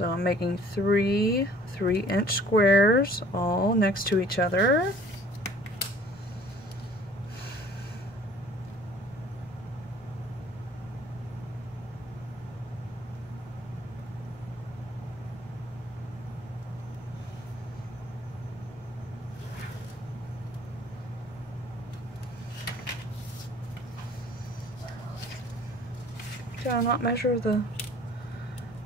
So I'm making 3 3-inch squares all next to each other. Did I not measure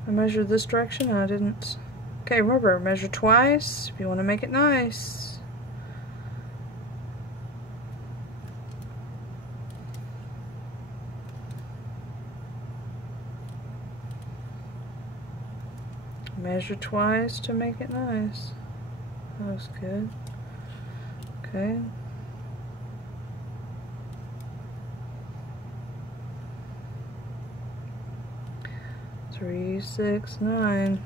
I measured this direction and I didn't. Okay, remember, measure twice if you want to make it nice. Measure twice to make it nice. That looks good. Okay. Three, 6, 9.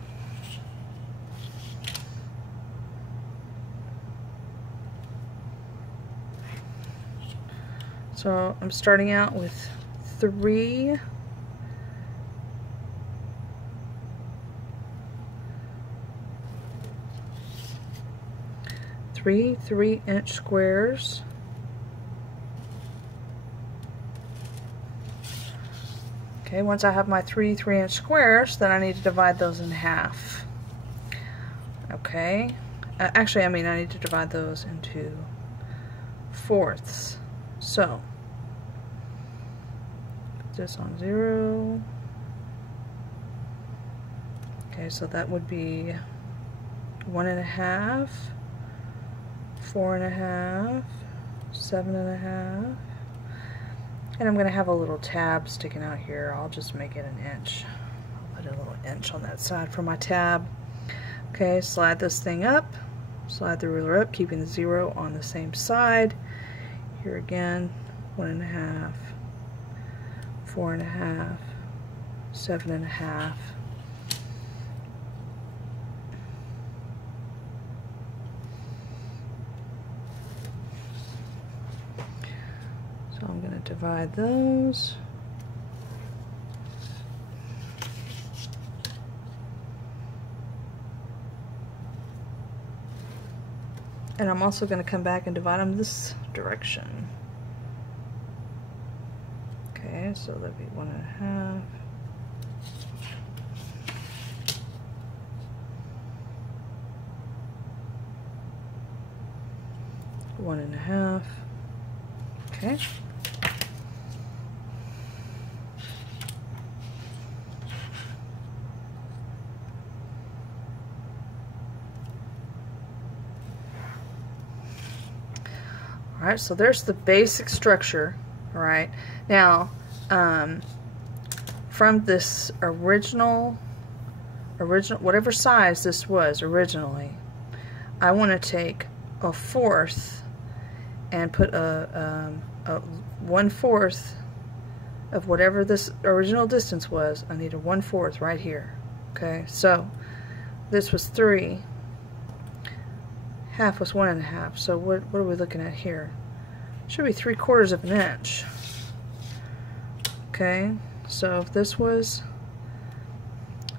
So I'm starting out with 3 3-inch squares. Okay, once I have my 3 3-inch squares, then I need to divide those in half. Okay, actually, I need to divide those into fourths. So, put this on 0. Okay, so that would be 1.5, 4.5, 7.5. And I'm going to have a little tab sticking out here. I'll just make it 1 inch. I'll put a little inch on that side for my tab. Okay, slide this thing up. Slide the ruler up, keeping the 0 on the same side. Here again, 1.5, 4.5, 7.5. So I'm going to divide those. And I'm also going to come back and divide them this direction. Okay, so that'd be 1.5. One and a half. Okay. Alright, so there's the basic structure. Alright, now from this original, whatever size this was originally, I want to take a fourth and put a 1/4 of whatever this original distance was. I need a 1/4 right here. Okay, so this was 3. Half was 1.5. So what are we looking at here? Should be 3/4 of an inch. Okay, so if this was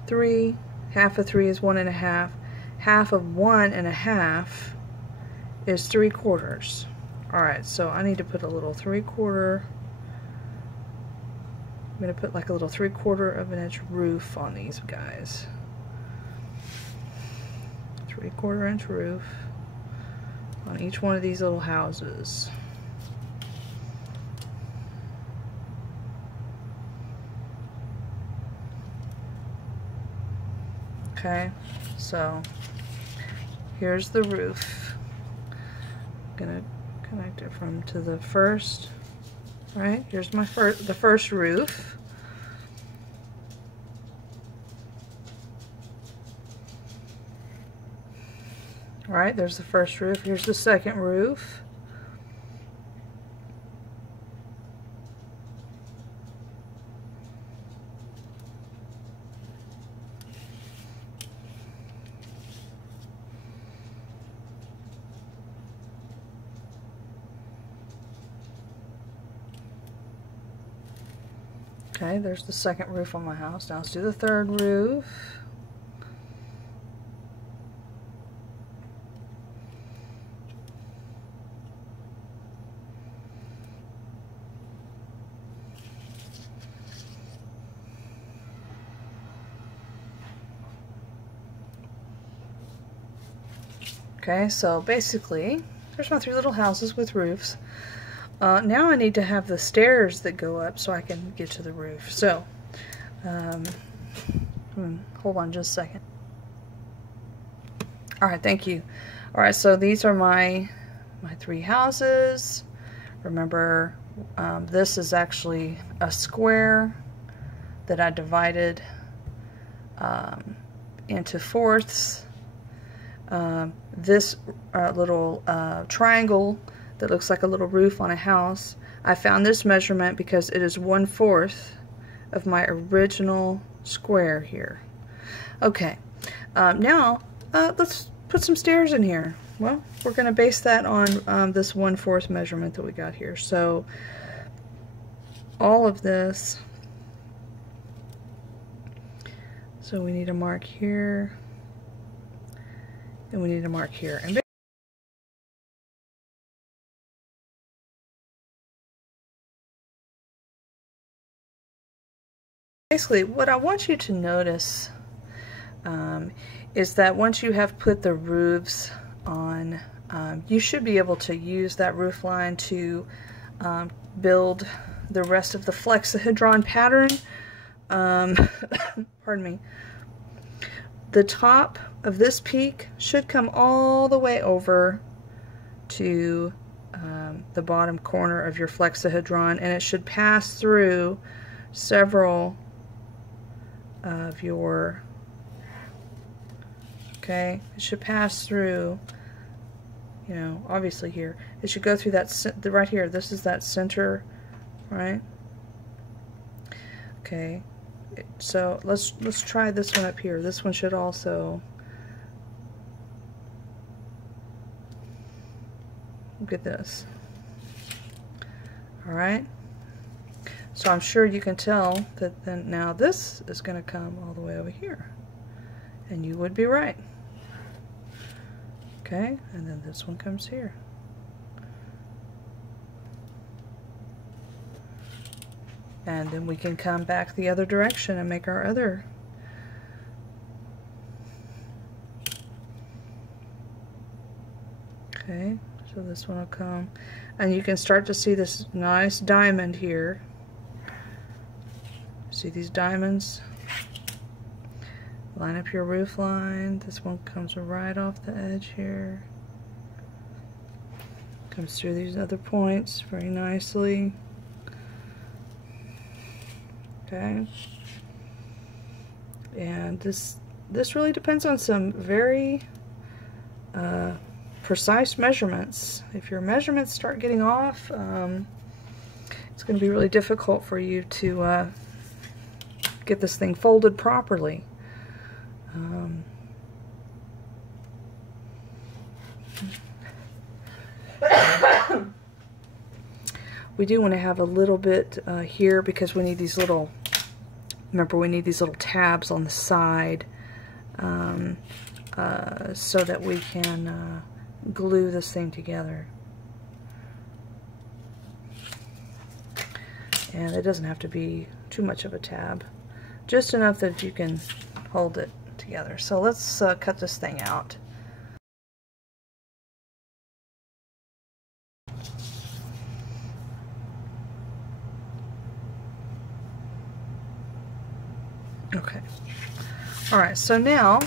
3, half of 3 is 1.5. Half of 1.5 is 3/4. Alright, so I need to put a little 3/4. I'm going to put like a little 3/4 of an inch roof on these guys. 3/4 inch roof on each one of these little houses. Okay, so here's the roof. I'm gonna connect it from to the first. Right, here's my the first roof. Alright, there's the first roof. Here's the second roof. Okay, there's the second roof on my house. Now let's do the third roof. Okay, so basically, there's my 3 little houses with roofs. Now I need to have the stairs that go up so I can get to the roof. So, hold on just a second. Alright, thank you. Alright, so these are my 3 houses. Remember, this is actually a square that I divided into fourths. This little triangle that looks like a little roof on a house, I found this measurement because it is 1/4 of my original square here. Okay, now let's put some stairs in here. Well, we're going to base that on this 1/4 measurement that we got here. So all of this, so we need a mark here, and we need a mark here. And basically, what I want you to notice is that once you have put the roofs on, you should be able to use that roof line to build the rest of the flexahedron pattern. Pardon me. The top of this peak should come all the way over to the bottom corner of your flexahedron, and it should pass through several of your, okay, it should pass through, you know, obviously here, it should go through that, right here, this is that center, right? Okay, so let's try this one up here. This one should also, look at this. Alright, so I'm sure you can tell that then now this is going to come all the way over here, and you would be right. Okay, and then this one comes here. And then we can come back the other direction and make our other. Okay, so this one will come, and you can start to see this nice diamond here. See these diamonds? Line up your roof line. This one comes right off the edge here. Comes through these other points very nicely. Okay. And this really depends on some very precise measurements. If your measurements start getting off, it's going to be really difficult for you to get this thing folded properly. We do want to have a little bit here because we need these little, remember, we need these little tabs on the side so that we can glue this thing together. And it doesn't have to be too much of a tab, just enough that you can hold it together. So let's cut this thing out. Okay. Alright, so now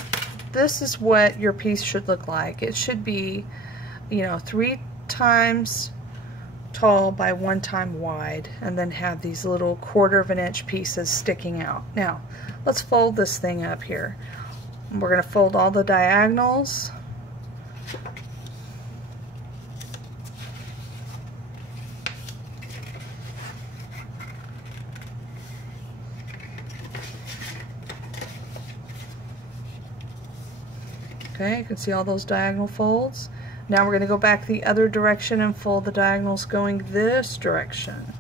this is what your piece should look like. It should be, you know, 3 times tall by 1 time wide, and then have these little 1/4 of an inch pieces sticking out. Now, let's fold this thing up here. We're going to fold all the diagonals. Okay, you can see all those diagonal folds. Now we're going to go back the other direction and fold the diagonals going this direction.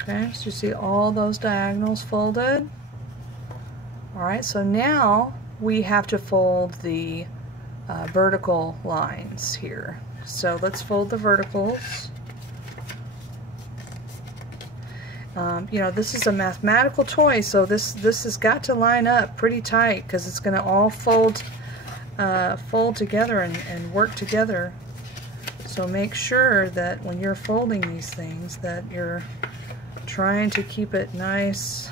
Okay, so you see all those diagonals folded. Alright, so now we have to fold the vertical lines here. So let's fold the verticals. You know, this is a mathematical toy, so this has got to line up pretty tight because it's going to all fold together and work together. So make sure that when you're folding these things that you're trying to keep it nice.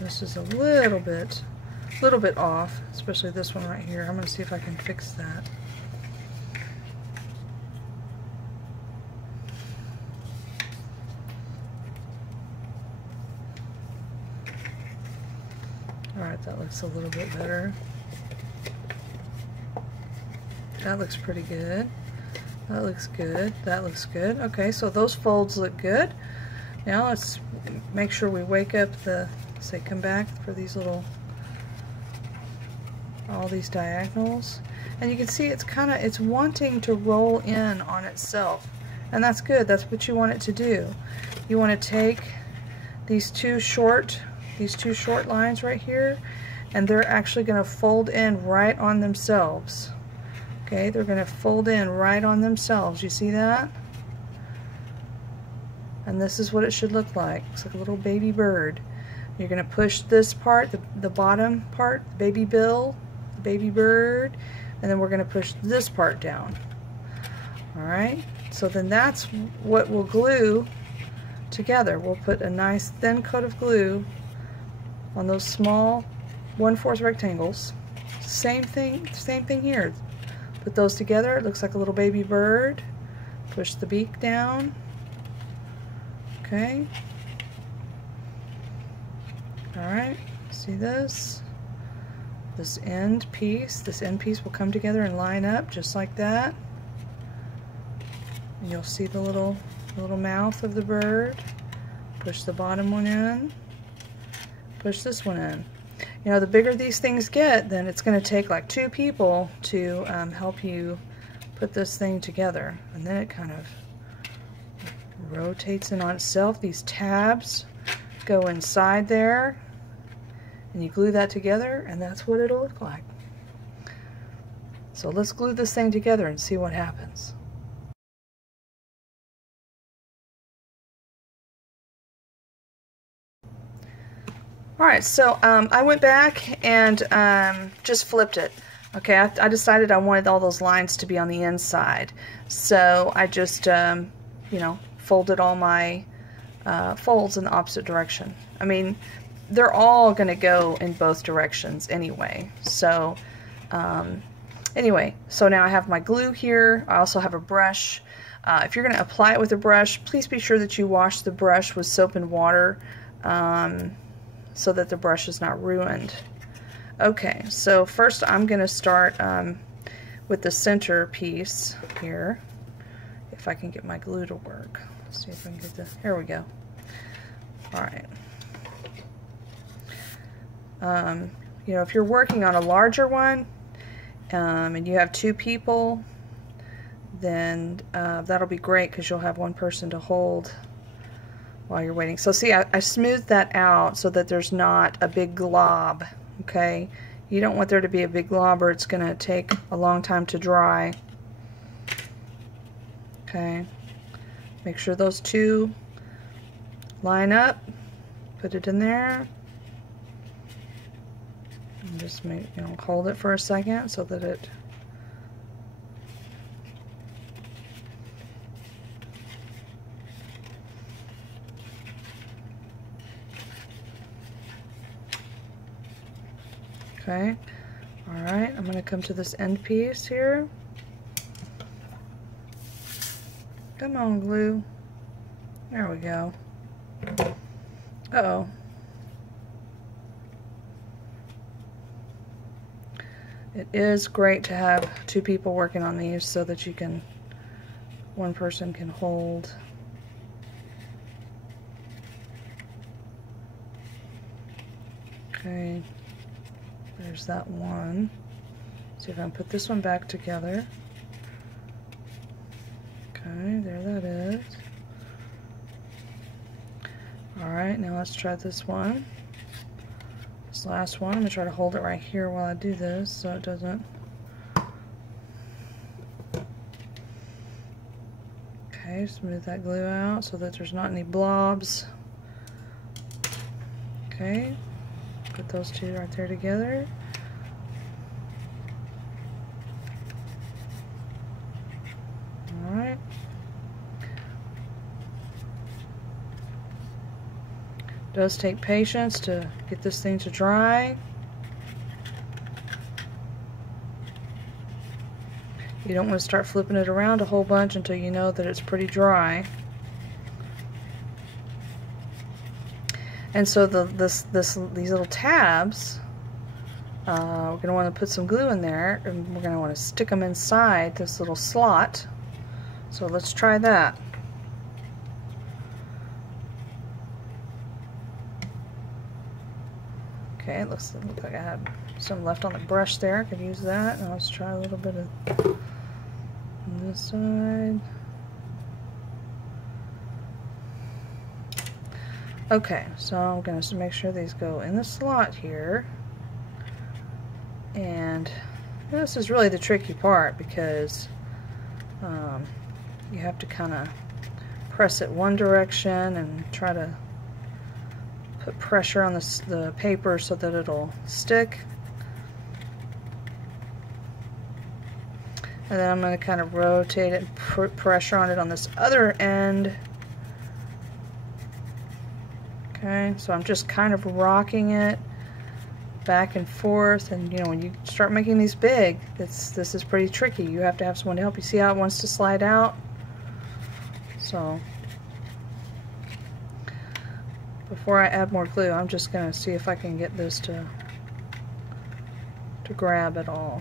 This is a little bit off, especially this one right here. I'm going to see if I can fix that. Alright, that looks a little bit better. That looks pretty good. That looks good. That looks good. Okay, so those folds look good. Now let's make sure we wake up the, say, come back for these little, all these diagonals. And you can see it's wanting to roll in on itself. And that's good. That's what you want it to do. You want to take these two short lines right here, and they're actually going to fold in right on themselves. Okay, they're going to fold in right on themselves. You see that? And this is what it should look like. It's like a little baby bird. You're going to push this part, the bottom part, the baby bill, the baby bird, and then we're going to push this part down. Alright, so then that's what we'll glue together. We'll put a nice thin coat of glue on those small 1/4 rectangles. Same thing here. Put those together. It looks like a little baby bird. Push the beak down. Okay. Alright, see this? This end piece will come together and line up just like that. And you'll see the little mouth of the bird. Push the bottom one in. Push this one in. You know, the bigger these things get, then it's going to take like 2 people to help you put this thing together. And then it kind of rotates in on itself. These tabs go inside there, and you glue that together, and that's what it'll look like. So let's glue this thing together and see what happens. Alright, so I went back and just flipped it. Okay, I decided I wanted all those lines to be on the inside. So I just, you know, folded all my folds in the opposite direction. I mean, they're all going to go in both directions anyway. So, anyway, so now I have my glue here. I also have a brush. If you're going to apply it with a brush, please be sure that you wash the brush with soap and water. So that the brush is not ruined. Okay, so first I'm going to start with the center piece here. If I can get my glue to work. Let's see if I can get this. Here we go. Alright. You know, if you're working on a larger one and you have 2 people, then that'll be great because you'll have one person to hold while you're waiting. So see, I smoothed that out so that there's not a big glob, okay? You don't want there to be a big glob or it's going to take a long time to dry. Okay. Make sure those 2 line up. Put it in there. And just make, you know, hold it for a second so that it okay. Alright, I'm going to come to this end piece here. Come on, glue. There we go. Uh-oh. It is great to have 2 people working on these so that you can, one person can hold. Okay. There's that one. See if I can put this one back together. Okay, there that is. Alright, now let's try this one. This last one. I'm going to try to hold it right here while I do this so it doesn't. Okay, smooth that glue out so that there's not any blobs. Okay, put those two right there together. Alright. It does take patience to get this thing to dry. You don't want to start flipping it around a whole bunch until you know that it's pretty dry. And so these little tabs, we're going to want to put some glue in there, and we're going to want to stick them inside this little slot. So let's try that. Okay, it looks like I had some left on the brush there. I could use that. Now let's try a little bit of on this side. Okay, so I'm going to make sure these go in the slot here. And this is really the tricky part because you have to kind of press it one direction and try to put pressure on the paper so that it'll stick. And then I'm going to kind of rotate it and put pressure on it on this other end. Okay, so I'm just kind of rocking it back and forth, and you know, when you start making these big, this is pretty tricky. You have to have someone to help you. See how it wants to slide out? So before I add more glue, I'm just going to see if I can get this to grab it all.